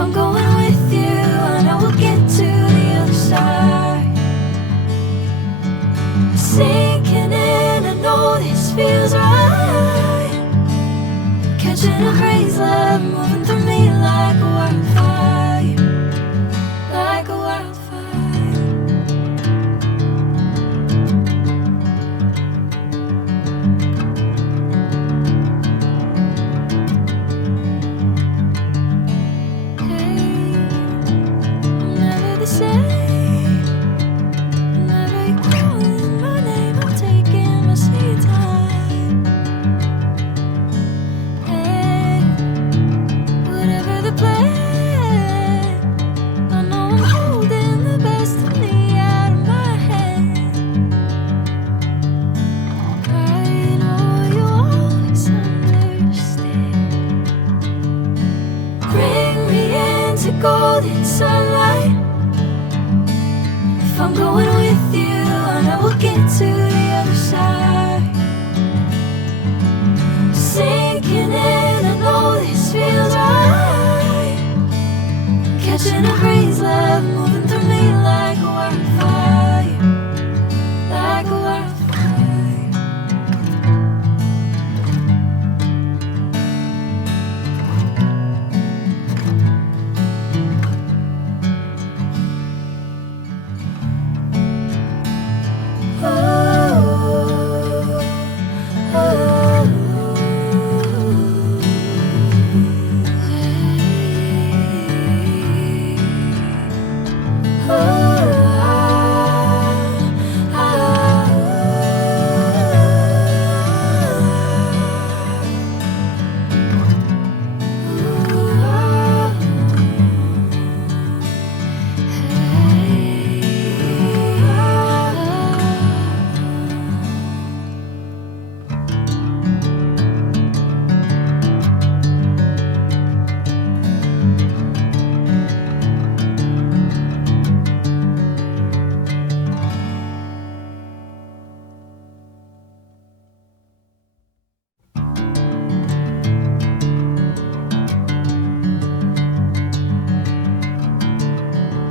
I'm going with you, I know we'll get to the other side. Sinking in, I know this feels right. Catching a crazy love, moving through me like a wildfire, like a wildfire. Golden sunlight. If I'm going with you, I know we'll get to the other side. Sinking in, I know this feels right.